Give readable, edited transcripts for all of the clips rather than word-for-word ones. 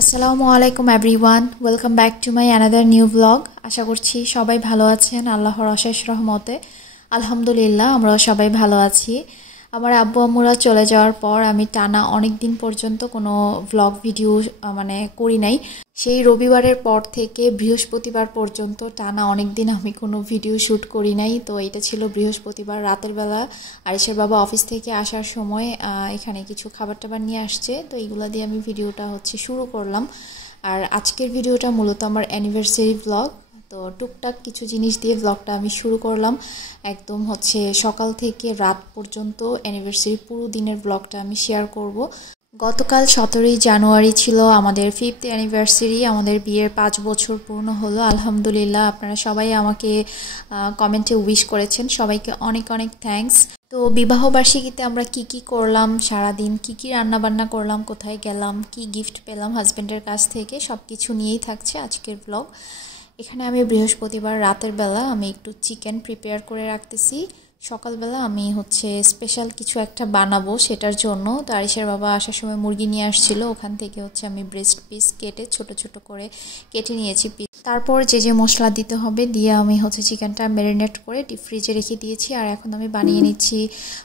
আসসালামু আলাইকুম everyone, welcome back to my another new vlog. আশা করছি সবাই ভালো আছেন আল্লাহর অশেষ রহমতে। আলহামদুলিল্লাহ, আমরাও সবাই ভালো আছি। আমার আব্বু আম্মুরা চলে যাওয়ার পর আমি টানা অনেক দিন পর্যন্ত কোনো ব্লগ ভিডিও করি নাই। সেই রবিবারের পর থেকে বৃহস্পতিবার পর্যন্ত টানা অনেক দিন আমি কোনো ভিডিও শ্যুট করি নাই। তো এটা ছিল বৃহস্পতিবার রাতের বেলা। আরিশের বাবা অফিস থেকে আসার সময় এখানে কিছু খাবার টাবার নিয়ে আসছে, তো এইগুলো দিয়ে আমি ভিডিওটা শুরু করলাম। আর আজকের ভিডিওটা মূলত আমার অ্যানিভার্সারি ব্লগ। তো টুকটাক কিছু জিনিস দিয়ে ব্লগটা আমি শুরু করলাম। একদম সকাল থেকে রাত পর্যন্ত অ্যানিভার্সারি পুরো দিনের ব্লগটা আমি শেয়ার করব। গতকাল 17ই জানুয়ারি ছিল আমাদের 5th অ্যানিভার্সারি। আমাদের বিয়ের 5 বছর পূর্ণ হলো আলহামদুলিল্লাহ। আপনারা সবাই আমাকে কমেন্টে উইশ করেছেন, সবাইকে অনেক অনেক থ্যাঙ্কস। তো বিবাহবার্ষিকীতে আমরা কি করলাম, সারাদিন কি রান্নাবান্না করলাম, কোথায় গেলাম, কি গিফট পেলাম হাজব্যান্ডের কাছ থেকে, সব কিছু নিয়েই থাকছে আজকের ব্লগ। এখানে আমি বৃহস্পতিবার রাতের বেলা আমি একটু চিকেন প্রিপেয়ার করে রাখতেছি। সকালবেলা আমি স্পেশাল কিছু একটা বানাবো সেটার জন্য। তো আরিশের বাবা আসার সময় মুরগি নিয়ে আসছিল, ওখান থেকে আমি ব্রেস্ট পিস কেটে ছোট ছোট করে কেটে নিয়েছি পিস। তারপর যে মশলা দিতে হবে দিয়ে আমি চিকেনটা ম্যারিনেট করে ডিপ ফ্রিজে রেখে দিয়েছি। আর এখন আমি বানিয়ে নিচ্ছি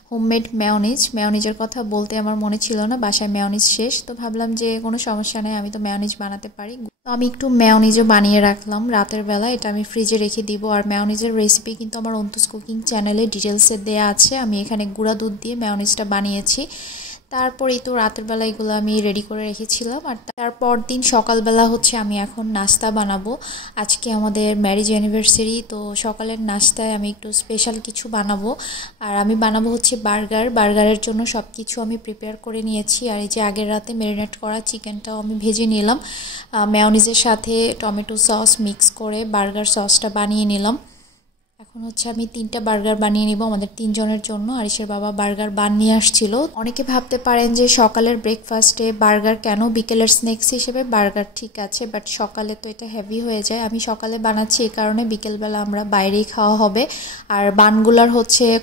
হোমমেড মেয়োনিজ। মেয়োনিজের কথা বলতে আমার মনে ছিল না, বাসায় মেয়োনিজ শেষ। তো ভাবলাম যে কোনো সমস্যা নেই, আমি তো মেয়োনিজ বানাতে পারি। তো আমি একটু মেয়োনিজও বানিয়ে রাখলাম রাতের বেলা, এটা আমি ফ্রিজে রেখে দিব। আর মেয়োনিজের রেসিপি কিন্তু আমার অন্তুস কুকিং চ্যানেলে ডিটেলসে দেয়া আছে। আমি এখানে গুঁড়া দুধ দিয়ে মেয়োনিজটা বানিয়েছি। তারপরেই তো রাতের বেলা এগুলো আমি রেডি করে রেখেছিলাম। আর তারপর দিন সকালবেলা আমি এখন নাস্তা বানাবো। আজকে আমাদের ম্যারেজ অ্যানিভার্সারি, তো সকালের নাস্তায় আমি একটু স্পেশাল কিছু বানাবো। আর আমি বানাবো বার্গারের জন্য সব কিছু আমি প্রিপেয়ার করে নিয়েছি। আর এই যে আগের রাতে ম্যারিনেট করা চিকেনটাও আমি ভেজে নিলাম। মেয়োনিজের সাথে টমেটো সস মিক্স করে বার্গার সসটা বানিয়ে নিলাম। এখন আমি 3টা বার্গার বানিয়ে নিব আমাদের 3 জনের জন্য। আরিশের বাবা বার্গার বানিয়ে আসছিল। অনেকে ভাবতে পারেন যে সকালের ব্রেকফাস্টে বার্গার কেন, বিকেলের স্ন্যাক্স হিসেবে বার্গার ঠিক আছে, বাট সকালে তো এটা হেভি হয়ে যায়। আমি সকালে বানাচ্ছি এই কারণে, বিকেলবেলা আমরা বাইরেই খাওয়া হবে। আর বানগুলার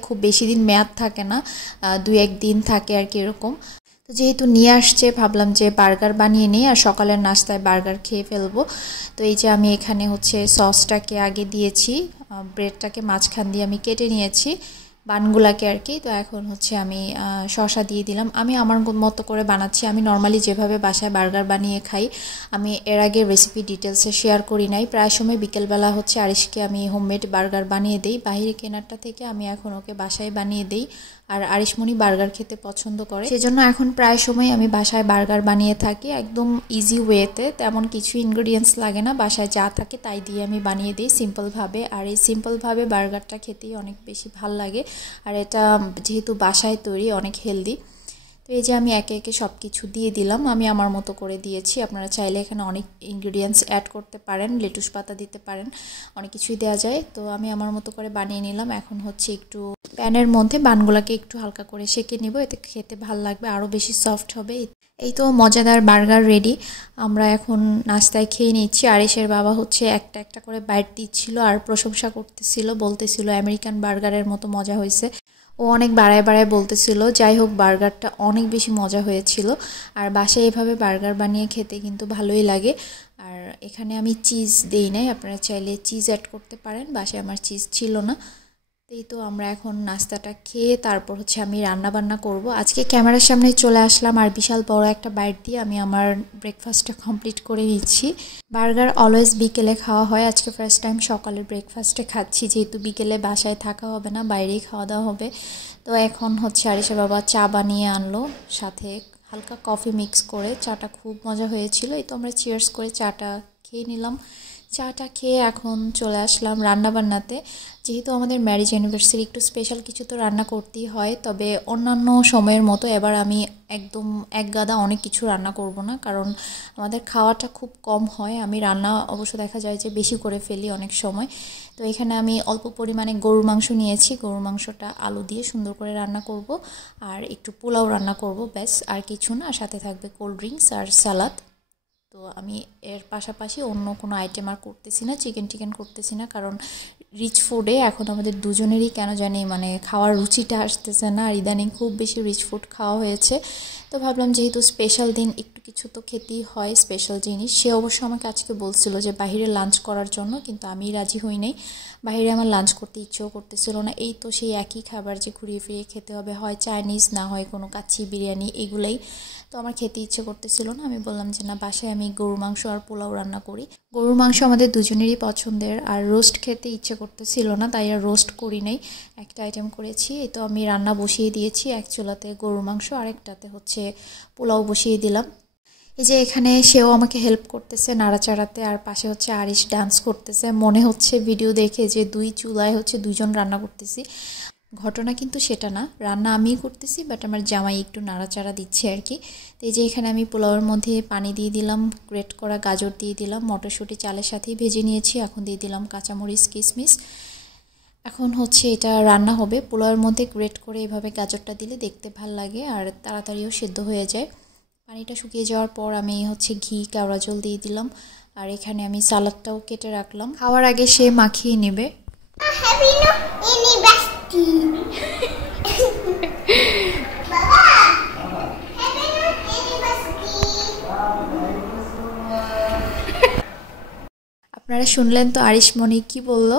খুব বেশি দিন মেয়াদ থাকে না, 2-1 দিন থাকে আর কি এরকম। তো যেহেতু নিয়ে আসছে ভাবলাম যে বার্গার বানিয়ে নিই আর সকালের নাস্তায় বার্গার খেয়ে ফেলবো। তো এই যে আমি এখানে সসটাকে আগে দিয়েছি, ব্রেডটাকে মাঝখান দিয়ে আমি কেটে নিয়েছি বানগুলাকে আর কি। তো এখন আমি শসা দিয়ে দিলাম। আমি আমার মতো করে বানাচ্ছি, আমি নর্মালি যেভাবে বাসায় বার্গার বানিয়ে খাই। আমি এর আগে রেসিপি ডিটেলসে শেয়ার করি নাই। প্রায় সময় বিকেলবেলা আরিশকে আমি হোমমেড বার্গার বানিয়ে দিই, বাইরে কেনারটা থেকে আমি এখন ওকে বাসায় বানিয়ে দিই। আর আরিশমণি বার্গার খেতে পছন্দ করে, সেজন্য এখন প্রায় সময় আমি বাসায় বার্গার বানিয়ে থাকি একদম ইজি ওয়েতে। তেমন কিছু ইনগ্রেডিয়েন্টস লাগে না, বাসায় যা থাকে তাই দিয়ে আমি বানিয়ে দিই সিম্পলভাবে। আর এই সিম্পলভাবে বার্গারটা খেতেই অনেক বেশি ভাল লাগে। আর এটা যেহেতু বাসায় তৈরি, অনেক হেলদি। তো এই যে আমি একে একে সব কিছু দিয়ে দিলাম, আমি আমার মতো করে দিয়েছি। আপনারা চাইলে এখানে অনেক ইনগ্রেডিয়েন্টস অ্যাড করতে পারেন, লেটুস পাতা দিতে পারেন, অনেক কিছুই দেওয়া যায়। তো আমি আমার মতো করে বানিয়ে নিলাম। এখন একটু প্যানের মধ্যে বানগুলাকে একটু হালকা করে সেঁকে নিব, এতে খেতে ভাল লাগবে, আরও বেশি সফট হবে। এই তো মজাদার বার্গার রেডি। আমরা এখন নাস্তায় খেয়ে নিচ্ছি। আরিশের বাবা একটা একটা করে বাইট দিচ্ছিল আর প্রশংসা করতেছিল, বলতেছিল আমেরিকান বার্গারের মতো মজা হয়েছে। ও অনেক বাড়ায় বাড়ায় বলতেছিল। যাই হোক, বার্গারটা অনেক বেশি মজা হয়েছিল। আর বাসায় এভাবে বার্গার বানিয়ে খেতে কিন্তু ভালোই লাগে। আর এখানে আমি চিজ দেই নাই, আপনারা চাইলে চিজ অ্যাড করতে পারেন, বাসায় আমার চিজ ছিল না। এই তো আমরা এখন নাস্তাটা খেয়ে তারপর আমি রান্না বান্না করব। আজকে ক্যামেরার সামনে চলে আসলাম আর বিশাল বড় একটা বাইট দিয়ে আমি আমার ব্রেকফাস্টটা কমপ্লিট করে নিচ্ছি। বার্গার অলওয়েজ বিকেলে খাওয়া হয়, আজকে ফার্স্ট টাইম সকালের ব্রেকফাস্টে খাচ্ছি, যেহেতু বিকেলে বাসায় থাকা হবে না, বাইরেই খাওয়া দাওয়া হবে। তো এখন আরিশের বাবা চা বানিয়ে আনলো, সাথে হালকা কফি মিক্স করে। চাটা খুব মজা হয়েছিল। এই তো আমরা চিয়ার্স করে চাটা খেয়ে নিলাম। চাটা খেয়ে এখন চলে আসলাম রান্নাবান্নাতে। যেহেতু আমাদের ম্যারেজ অ্যানিভার্সারি, একটু স্পেশাল কিছু তো রান্না করতেই হয়। তবে অন্যান্য সময়ের মতো এবার আমি একদম এক গাদা অনেক কিছু রান্না করব না, কারণ আমাদের খাওয়াটা খুব কম হয়। আমি রান্না অবশ্য দেখা যায় যে বেশি করে ফেলি অনেক সময়। তো এখানে আমি অল্প পরিমাণে গরুর মাংস নিয়েছি, গরুর মাংসটা আলু দিয়ে সুন্দর করে রান্না করব। আর একটু পোলাও রান্না করব, ব্যাস, আর কিছু না। সাথে থাকবে কোল্ড ড্রিঙ্কস আর সালাদ। তো আমি এর পাশাপাশি অন্য কোনো আইটেম আর করতেছি না, চিকেন করতেছি না, কারণ রিচ ফুডে এখন আমাদের দুজনেরই কেন জানি মানে খাওয়ার রুচিটা আসতেছে না, আর ইদানিং খুব বেশি রিচ ফুড খাওয়া হয়েছে। তো ভাবলাম যেহেতু স্পেশাল দিন একটু কিছু তো খেতেই হয়, স্পেশাল জিনিস। সে অবশ্য আমাকে আজকে বলছিল যে বাইরে লাঞ্চ করার জন্য, কিন্তু আমি রাজি হই নাই। বাইরে আমার লাঞ্চ করতে ইচ্ছেও করতেছিল না। এই তো সেই একই খাবার যে ঘুরিয়ে ফিরিয়ে খেতে হবে, হয় চাইনিজ না হয় কোনো কাচ্চি বিরিয়ানি, এগুলাই। তো আমার খেতে ইচ্ছে করতেছিল না। আমি বললাম যে না, বাসায় আমি গরুর মাংস আর পোলাও রান্না করি। গরুর মাংস আমাদের দুজনেরই পছন্দের, আর রোস্ট খেতে ইচ্ছে করতেছিল না, তাই আর রোস্ট করি নাই, একটা আইটেম করেছি। এই তো আমি রান্না বসিয়ে দিয়েছি, এক চুলাতে গরুর মাংস, আরেকটাতে হচ্ছে পোলাও বসিয়ে দিলাম। এই যে এখানে সেও আমাকে হেল্প করতেছে নাড়াচাড়াতে, আর পাশে হচ্ছে আরিশ ডান্স করতেছে। মনে হচ্ছে ভিডিও দেখে যে দুই চুলায় হচ্ছে দুইজন রান্না করতেছি। ঘটনা কিন্তু সেটা না, রান্না আমিই করতেছি, বাট আমার জামাই একটু নাড়াচাড়া দিচ্ছে আর কি। তো এই যে এখানে আমি পোলাওয়ের মধ্যে পানি দিয়ে দিলাম, গ্রেট করা গাজর দিয়ে দিলাম, মটরশুঁটি চালের সাথেই ভেজে নিয়েছি, এখন দিয়ে দিলাম কাঁচামরিচ কিশমিশ। এখন হচ্ছে এটা রান্না হবে। পোলাওয়ের মধ্যে গ্রেট করে এভাবে গাজরটা দিলে দেখতে ভাল লাগে, আর তাড়াতাড়িও সেদ্ধ হয়ে যায়। পানিটা শুকিয়ে যাওয়ার পর আমি হচ্ছে ঘি কেওড়া জল দিয়ে দিলাম, আর এখানে আমি সালাদটাও কেটে রাখলাম, খাওয়ার আগে সে মাখিয়ে নেবে। আপনারা শুনলেন তো আরিশমণি কি বললো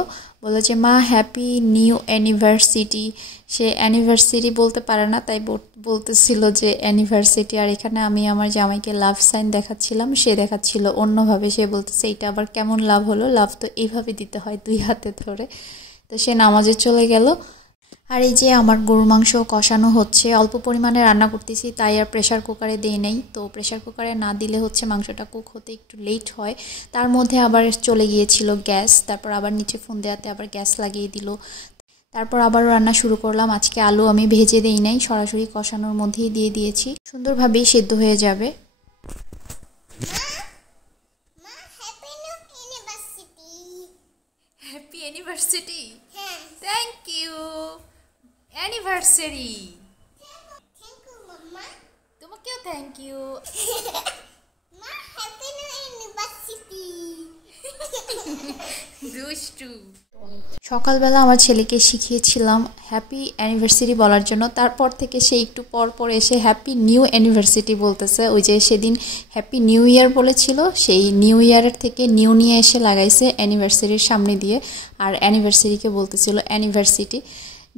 যে মা হ্যাপি নিউ অ্যানিভার্সিটি। সে অ্যানিভার্সারি বলতে পারে না, তাই বলতেছিল যে অ্যানিভার্সিটি। আর এখানে আমি আমার জামাইকে লাভ সাইন দেখাচ্ছিলাম, সে দেখাচ্ছিল অন্যভাবে। সে বলতেছে এইটা আবার কেমন লাভ হলো, লাভ তো এইভাবে দিতে হয় দুই হাতে ধরে। তো সে নামাজে চলে গেল। আর এই যে আমার গরুর মাংস কষানো হচ্ছে, অল্প পরিমাণে রান্না করতেছি, তাই আর প্রেশার কুকারে দেই নাই। তো প্রেশার কুকারে না দিলে হচ্ছে মাংসটা কুক হতে একটু লেট হয়। তার মধ্যে আবার চলে গিয়েছিল গ্যাস, তারপর আবার নিচে ফোন দেওয়াতে আবার গ্যাস লাগিয়ে দিল। তারপর আবার রান্না শুরু করলাম। আজকে আলু আমি ভেজে দেই নাই, সরাসরি কষানোর মধ্যেই দিয়ে দিয়েছি, সুন্দরভাবেই সেদ্ধ হয়ে যাবে। Happy anniversary. Thank you. Anniversary. Thank you mumma. তোমাকেও থ্যাংক ইউ। মা হ্যাপি নিউ ইউনিভার্সিটি। দুষ্টু। সকালবেলা আমার ছেলেকে শিখিয়েছিলাম হ্যাপি অ্যানিভার্সারি বলার জন্য, তারপর থেকে সে একটু পর পর এসে হ্যাপি নিউ অ্যানিভার্সারি বলতেছে। ওই যে সেদিন হ্যাপি নিউ ইয়ার বলেছিল, সেই নিউ ইয়ারের থেকে নিউ নিয়ে এসে লাগাইছে অ্যানিভার্সারির সামনে দিয়ে, আর অ্যানিভার্সারিকে বলতেছিল অ্যানিভার্সিটি।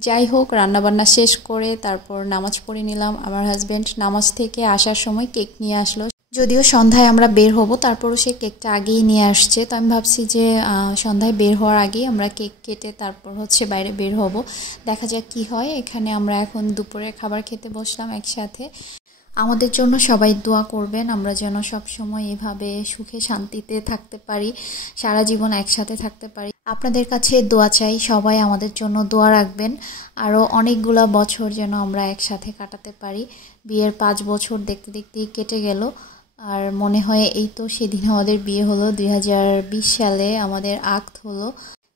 যাই হোক, রান্নাবান্না শেষ করে তারপর নামাজ পড়ে নিলাম। আমার হাজব্যান্ড নামাজ থেকে আসার সময় কেক নিয়ে আসলো, যদিও সন্ধ্যায় আমরা বের হব, তারপরও সে কেকটা আগেই নিয়ে আসছে। তো আমি ভাবছি যে সন্ধ্যায় বের হওয়ার আগেই আমরা কেক কেটে তারপর হচ্ছে বাইরে বের হব, দেখা যাক কি হয়। এখানে আমরা এখন দুপুরে খাবার খেতে বসলাম একসাথে। আমাদের জন্য সবাই দোয়া করবেন, আমরা যেন সব সময় এভাবে সুখে শান্তিতে থাকতে পারি, সারা জীবন একসাথে থাকতে পারি। আপনাদের কাছে দোয়া চাই, সবাই আমাদের জন্য দোয়া রাখবেন, আরও অনেকগুলো বছর যেন আমরা একসাথে কাটাতে পারি। বিয়ের 5 বছর দেখতে দেখতেই কেটে গেল, আর মনে হয় এই তো সেদিন আমাদের বিয়ে হলো। 2020 সালে আমাদের আক্ত হলো।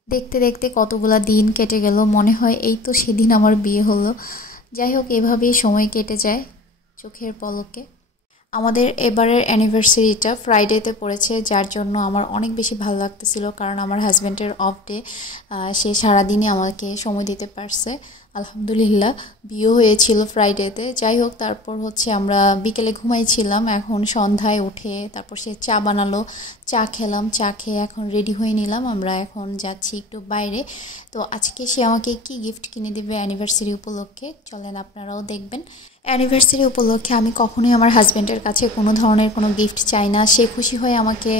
দেখতে দেখতে কতগুলা দিন কেটে গেল, মনে হয় এই তো সেদিন আমার বিয়ে হলো। যাই হোক, এভাবেই সময় কেটে যায় চোখের পলকে। আমাদের এবারের অ্যানিভার্সারিটা ফ্রাইডেতে পড়েছে, যার জন্য আমার অনেক বেশি ভালো লাগতেছিল, কারণ আমার হাজব্যান্ডের অফ ডে, সে সারাদিনই আমাকে সময় দিতে পারছে। আলহামদুলিল্লাহ, বিয়ে হয়েছিল ফ্রাইডেতে। যাই হোক, তারপর হচ্ছে আমরা বিকেলে ঘুমাইছিলাম, এখন সন্ধ্যায় উঠে তারপর সে চা বানালো, চা খেলাম, চা খেয়ে এখন রেডি হয়ে নিলাম। আমরা এখন যাচ্ছি একটু বাইরে। তো আজকে সে আমাকে কি গিফট কিনে দেবে অ্যানিভার্সারি উপলক্ষে, চলেন আপনারাও দেখবেন। অ্যানিভার্সারি উপলক্ষে আমি কখনোই আমার হাজব্যান্ডের কাছে কোনো ধরনের কোনো গিফট চাই না, সে খুশি হয়ে আমাকে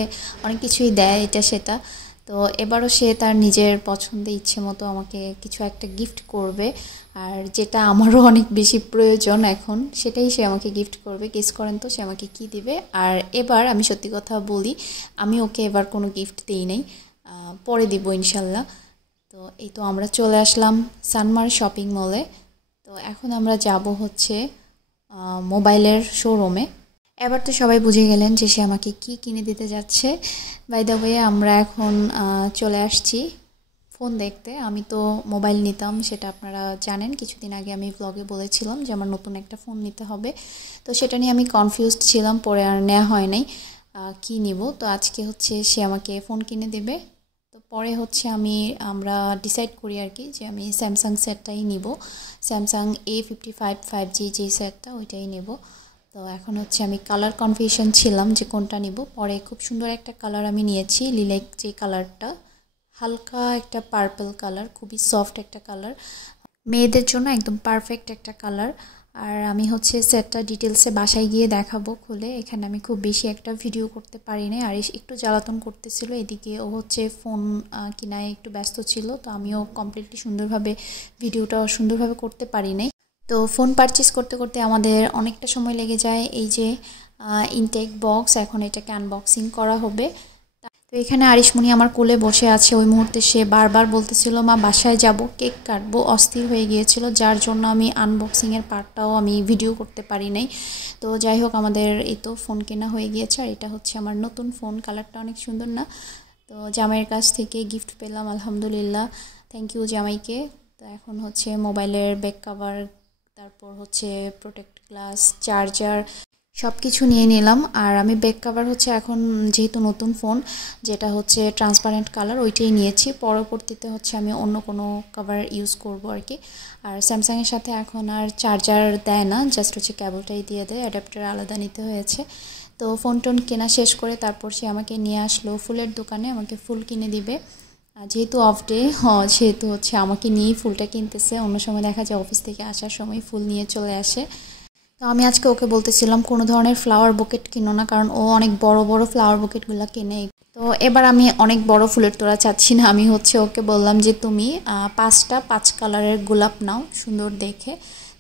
অনেক কিছুই দেয়, এটা সেটা। তো এবারও সে তার নিজের পছন্দে ইচ্ছে মতো আমাকে কিছু একটা গিফট করবে, আর যেটা আমারও অনেক বেশি প্রয়োজন এখন, সেটাই সে আমাকে গিফট করবে। গেস করেন তো সে আমাকে কি দিবে। আর এবার আমি সত্যি কথা বলি, আমি ওকে এবার কোনো গিফট দিই নাই, পরে দিব ইনশাল্লাহ। তো এই তো আমরা চলে আসলাম সানমার শপিং মলে। তো এখন আমরা যাব হচ্ছে মোবাইলের শোরুমে। এবার তো সবাই বুঝে গেলেন যে সে আমাকে কি কিনে দিতে যাচ্ছে। বাই দ্য ওয়ে, আমরা এখন চলে আসছি ফোন দেখতে। আমি তো মোবাইল নিতাম, সেটা আপনারা জানেন, কিছুদিন আগে আমি ব্লগে বলেছিলাম যে আমার নতুন একটা ফোন নিতে হবে। তো সেটা নিয়ে আমি কনফিউজড ছিলাম, পরে আর নেওয়া হয় নাই কি নিব। তো আজকে হচ্ছে সে আমাকে ফোন কিনে দেবে। তো পরে হচ্ছে আমরা ডিসাইড করি আর কি যে আমি স্যামসাং সেটটাই নিব, স্যামসাং A55 5G যে সেটটা ওইটাই নেব। তো এখন হচ্ছে আমি কালার কনফিউশন ছিলাম যে কোনটা নিব, পরে খুব সুন্দর একটা কালার আমি নিয়েছি, লিলাইক যে কালারটা, হালকা একটা পার্পল কালার, খুবই সফট একটা কালার, মেয়েদের জন্য একদম পারফেক্ট একটা কালার। আর আমি হচ্ছে সেটটা ডিটেলসে বাসায় গিয়ে দেখাবো খুলে, এখানে আমি খুব বেশি একটা ভিডিও করতে পারি না। আর একটু জ্বালাতন করতেছিল, এদিকে ও হচ্ছে ফোন কিনায় একটু ব্যস্ত ছিল, তো আমিও কমপ্লিটলি ভিডিওটা সুন্দরভাবে করতে পারি নাই। তো ফোন পারচেস করতে করতে আমাদের অনেকটা সময় লেগে যায়। এই যে ইনটেক বক্স, এখন এটাকে আনবক্সিং করা হবে। তো এখানে আরিশমণি আমার কোলে বসে আছে, ওই মুহূর্তে সে বারবার বলতেছিল মা বাসায় যাব, কেক কাটবো, অস্থির হয়ে গিয়েছিল, যার জন্য আমি আনবক্সিংয়ের পার্টটাও আমি ভিডিও করতে পারি নাই। তো যাই হোক, আমাদের এই তো ফোন কেনা হয়ে গিয়েছে, আর এটা হচ্ছে আমার নতুন ফোন, কালারটা অনেক সুন্দর না? তো জামাইয়ের কাছ থেকে গিফট পেলাম, আলহামদুলিল্লাহ, থ্যাংক ইউ জামাইকে। তো এখন হচ্ছে মোবাইলের ব্যাক কভার, তারপর হচ্ছে প্রোটেক্ট গ্লাস, চার্জার সব কিছু নিয়ে নিলাম। আর আমি ব্যাক কভার হচ্ছে এখন যেহেতু নতুন ফোন, যেটা হচ্ছে ট্রান্সপারেন্ট কালার, ওইটাই নিয়েছি। পরবর্তীতে হচ্ছে আমি অন্য কোনো কভার ইউজ করব আর কি। আর স্যামসাংয়ের সাথে এখন আর চার্জার দেয় না, জাস্ট হচ্ছে কেবলটাই দিয়ে দেয়, অ্যাডাপ্টার আলাদা নিতে হয়েছে। তো ফোন টোন কেনা শেষ করে তারপর সে আমাকে নিয়ে আসলো ফুলের দোকানে, আমাকে ফুল কিনে দিবে। যেহেতু অফ ডে, সেহেতু হচ্ছে আমাকে নিয়েই ফুলটা কিনতেছে। অন্য সময় দেখা যায় অফিস থেকে আসার সময় ফুল নিয়ে চলে আসে। তো আমি আজকে ওকে বলতেছিলাম কোনো ধরনের ফ্লাওয়ার বুকেট কিনো না, কারণ ও অনেক বড় বড় ফ্লাওয়ার বুকেটগুলো কিনে। তো এবার আমি অনেক বড় ফুলের তোড়া চাচ্ছি না, আমি হচ্ছে ওকে বললাম যে তুমি 5 কালারের গোলাপ নাও সুন্দর দেখে।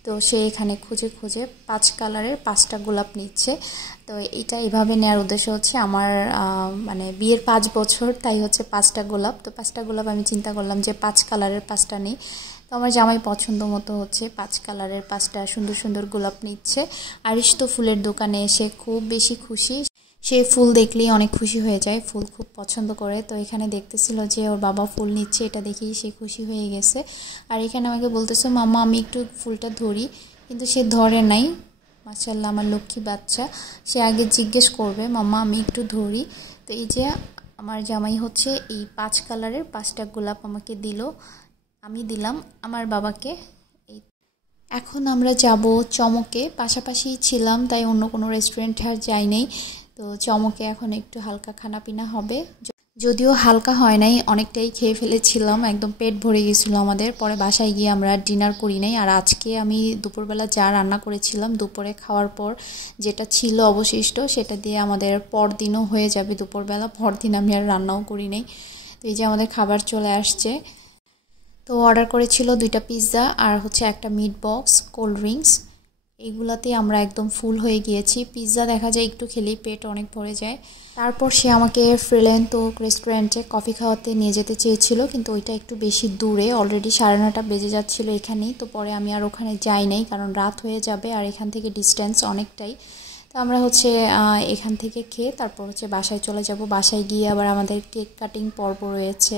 তো সে এখানে খুঁজে খুঁজে 5 কালারের 5টা গোলাপ নিচ্ছে। তো এইটা এভাবে নেওয়ার উদ্দেশ্য হচ্ছে আমার মানে বিয়ের 5 বছর, তাই হচ্ছে 5টা গোলাপ। তো 5টা গোলাপ আমি চিন্তা করলাম যে 5 কালারের 5টা নেই। তো আমার জামাই পছন্দ মতো হচ্ছে 5 কালারের 5টা সুন্দর সুন্দর গোলাপ নিচ্ছে। আরিশ তো ফুলের দোকানে এসে খুব বেশি খুশি, সে ফুল দেখলেই অনেক খুশি হয়ে যায়, ফুল খুব পছন্দ করে। তো এখানে দেখতেছিল যে ওর বাবা ফুল নিচ্ছে, এটা দেখেই সে খুশি হয়ে গেছে। আর এখানে আমাকে বলতেছে মাম্মা আমি একটু ফুলটা ধরি, কিন্তু সে ধরে নাই। মাশাআল্লাহ, আমার লক্ষ্মী বাচ্চা, সে আগে জিজ্ঞেস করবে মাম্মা আমি একটু ধরি। তো এই যে আমার জামাই হচ্ছে এই 5 কালারের 5টা গোলাপ আমাকে দিল, আমি দিলাম আমার বাবাকে। এই এখন আমরা যাব চমকে, পাশাপাশি ছিলাম তাই অন্য কোনো রেস্টুরেন্টে আর যাই নাই। তো চমকে এখন একটু হালকা খানা পিনা হবে, যদিও হালকা হয় নাই, অনেকটাই খেয়ে ফেলেছিলাম, একদম পেট ভরে গেছিলো আমাদের। পরে বাসায় গিয়ে আমরা ডিনার করি নাই। আর আজকে আমি দুপুরবেলা যা রান্না করেছিলাম, দুপুরে খাওয়ার পর যেটা ছিল অবশিষ্ট, সেটা দিয়ে আমাদের পরদিনও হয়ে যাবে দুপুরবেলা, পরদিন আমি আর রান্নাও করি নাই। তো এই যে আমাদের খাবার চলে আসছে। তো অর্ডার করেছিল 2টা পিৎজা আর হচ্ছে একটা মিট বক্স, কোল্ড ড্রিঙ্কস, এইগুলাতে আমরা একদম ফুল হয়ে গিয়েছি। পিৎজা দেখা যায় একটু খেলেই পেট অনেক ভরে যায়। তারপর সে আমাকে ফ্রিল্যান্ড রেস্টুরেন্টে কফি খাওয়াতে নিয়ে যেতে চেয়েছিল, কিন্তু ওইটা একটু বেশি দূরে, অলরেডি 9:30 বেজে যাচ্ছিল এখানেই। তো পরে আমি আর ওখানে যাই নাই, কারণ রাত হয়ে যাবে আর এখান থেকে ডিস্টেন্স অনেকটাই। তো আমরা হচ্ছে এখান থেকে খেয়ে তারপর হচ্ছে বাসায় চলে যাব। বাসায় গিয়ে আবার আমাদের কেক কাটিং পর্ব রয়েছে,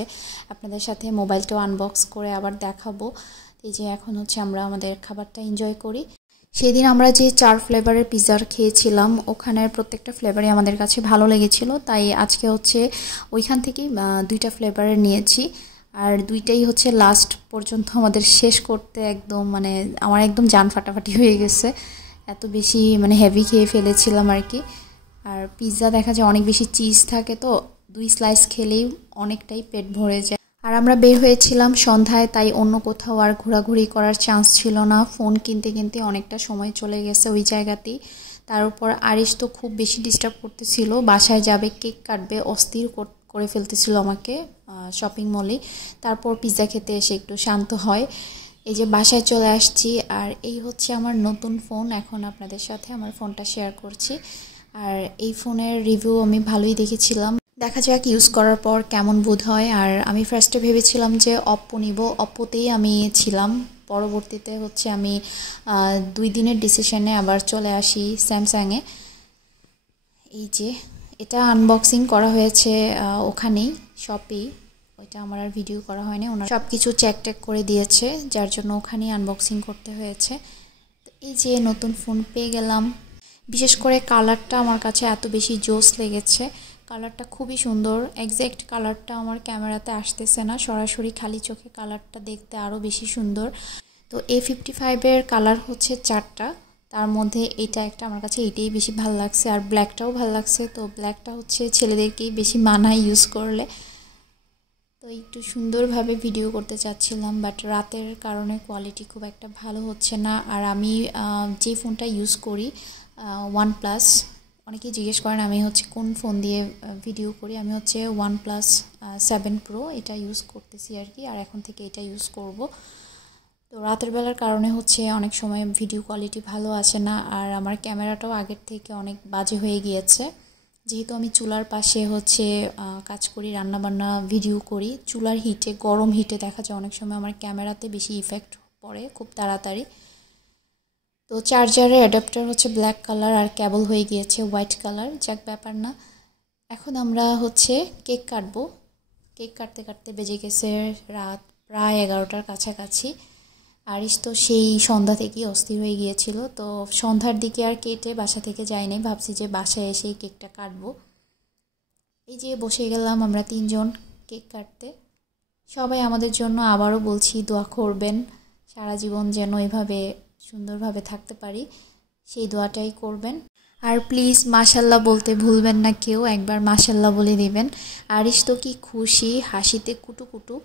আপনাদের সাথে মোবাইলটাও আনবক্স করে আবার দেখাবো। এই যে এখন হচ্ছে আমরা আমাদের খাবারটা এনজয় করি। সেদিন আমরা যে 4 ফ্লেভারের পিৎজা খেয়েছিলাম, ওখানের প্রত্যেকটা ফ্লেভারই আমাদের কাছে ভালো লেগেছিল, তাই আজকে হচ্ছে ওইখান থেকেই 2টা ফ্লেভারের নিয়েছি। আর 2টাই হচ্ছে লাস্ট পর্যন্ত আমাদের শেষ করতে একদম মানে আমার একদম জান ফাটাফাটি হয়ে গেছে, এত বেশি মানে হেভি খেয়ে ফেলেছিলাম আর কি। আর পিৎজা দেখা যায় অনেক বেশি চিজ থাকে, তো 2 স্লাইস খেলেই অনেকটাই পেট ভরে যায়। আর আমরা বের হয়েছিলাম সন্ধ্যায়, তাই অন্য কোথাও আর ঘোরাঘুরি করার চান্স ছিল না। ফোন কিনতে কিনতে অনেকটা সময় চলে গেছে ওই জায়গাতেই। তার উপর আরিশ তো খুব বেশি ডিস্টার্ব করতেছিল, বাসায় যাবে, কেক কাটবে, অস্থির করে ফেলতেছিল আমাকে শপিং মলে। তারপর পিৎজা খেতে এসে একটু শান্ত হয়। এই যে বাসায় চলে আসছি, আর এই হচ্ছে আমার নতুন ফোন। এখন আপনাদের সাথে আমার ফোনটা শেয়ার করছি। আর এই ফোনের রিভিউ আমি ভালোই দেখেছিলাম, দেখা যাক ইউজ করার পর কেমন বোধ হয়। আর আমি ফার্স্টে ভেবেছিলাম যে অপ্পো নিব, অপ্পোতেই আমি ছিলাম। পরবর্তীতে হচ্ছে আমি 2 দিনের ডিসিশনে আবার চলে আসি স্যামসাংয়ে। এই যে এটা আনবক্সিং করা হয়েছে ওখানেই, শপেই, ওইটা আমার আর ভিডিও করা হয়নি, ওনারা সব কিছু চেক টেক করে দিয়েছে, যার জন্য ওখানেই আনবক্সিং করতে হয়েছে। তো এই যে নতুন ফোন পেয়ে গেলাম। বিশেষ করে কালারটা আমার কাছে এত বেশি জোস লেগেছে। কালারটা খুবই সুন্দর। এক্স্যাক্ট কালারটা আমার ক্যামেরাতে আসতেছে না, সরাসরি খালি চোখে কালারটা দেখতে আরও বেশি সুন্দর। তো A55 এর কালার হচ্ছে 4টা, তার মধ্যে এটা একটা আমার কাছে এটাই বেশি ভালো লাগছে, আর ব্ল্যাকটাও ভালো লাগছে। তো ব্ল্যাকটা হচ্ছে ছেলেদেরকেই বেশি মানায় ইউজ করলে। তো একটু সুন্দরভাবে ভিডিও করতে চাচ্ছিলাম, বাট রাতের কারণে কোয়ালিটি খুব একটা ভালো হচ্ছে না। আর আমি যে ফোনটা ইউজ করি OnePlus, অনেকেই জিজ্ঞেস করেন আমি হচ্ছে কোন ফোন দিয়ে ভিডিও করি। আমি হচ্ছে OnePlus 7 Pro এটা ইউজ করতেছি আর কি, আর এখন থেকে এটা ইউজ করব। তো রাতের বেলার কারণে হচ্ছে অনেক সময় ভিডিও কোয়ালিটি ভালো আসে না, আর আমার ক্যামেরাটাও আগের থেকে অনেক বাজে হয়ে গিয়েছে। যেহেতু আমি চুলার পাশে হচ্ছে কাজ করি, রান্নাবান্না ভিডিও করি, চুলার হিটে, গরম হিটে দেখা যায় অনেক সময় আমার ক্যামেরাতে বেশি ইফেক্ট পড়ে খুব তাড়াতাড়ি। তো চার্জারের অ্যাডাপ্টার হচ্ছে ব্ল্যাক কালার, আর কেবল হয়ে গিয়েছে হোয়াইট কালার। যাক, ব্যাপার না। এখন আমরা হচ্ছে কেক কাটবো। কেক কাটতে কাটতে বেজে গেছে রাত প্রায় 11টার কাছাকাছি। আরিশ তো সেই সন্ধ্যা থেকেই অস্থির হয়ে গিয়েছিল, তো সন্ধ্যার দিকে আর কেটে বাসা থেকে যাইনি, ভাবছি যে বাসায় এসে কেকটা কাটবো। এই যে বসে গেলাম আমরা 3জন কেক কাটতে। সবাই আমাদের জন্য, আবারও বলছি, দোয়া করবেন, সারা জীবন যেন এভাবে সুন্দরভাবে থাকতে পারি, সেই দোয়াটাই করবেন। আর প্লিজ মাশাল্লাহ বলতে ভুলবেন না কেউ, একবার মাশাল্লাহ বলে দিবেন। আরিশ তো কি খুশি, হাসিতে কুটুকুটু।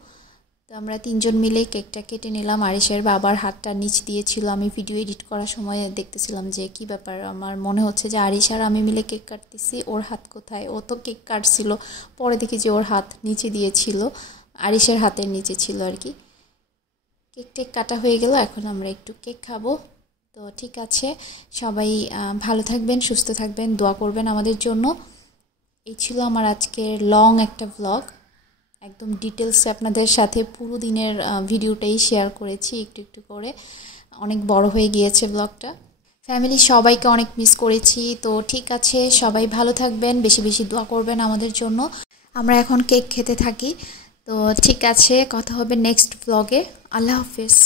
তো আমরা 3জন মিলে কেকটা কেটে নিলাম। আরিশের বাবার হাতটা নিচ দিয়েছিল, আমি ভিডিও এডিট করার সময় দেখতেছিলাম যে কি ব্যাপার, আমার মনে হচ্ছে যে আরিশ আর আমি মিলে কেক কাটতেছি, ওর হাত কোথায়? ও তো কেক কাটছিল, পরে দেখি যে ওর হাত নিচে দিয়েছিল, আরিশের হাতের নিচে ছিল আর কি। কেক টেক কাটা হয়ে গেল, এখন আমরা একটু কেক খাবো। তো ঠিক আছে, সবাই ভালো থাকবেন, সুস্থ থাকবেন, দোয়া করবেন আমাদের জন্য। এই ছিল আমার আজকের লং একটা ভ্লগ, একদম ডিটেলসে আপনাদের সাথে পুরো দিনের ভিডিওটাই শেয়ার করেছি একটু একটু করে। অনেক বড় হয়ে গিয়েছে ব্লগটা। ফ্যামিলির সবাইকে অনেক মিস করেছি। তো ঠিক আছে, সবাই ভালো থাকবেন, বেশি বেশি দোয়া করবেন আমাদের জন্য। আমরা এখন কেক খেতে থাকি। তো ঠিক আছে, কথা হবে নেক্সট ব্লগে। আল্লাহ হাফেজ।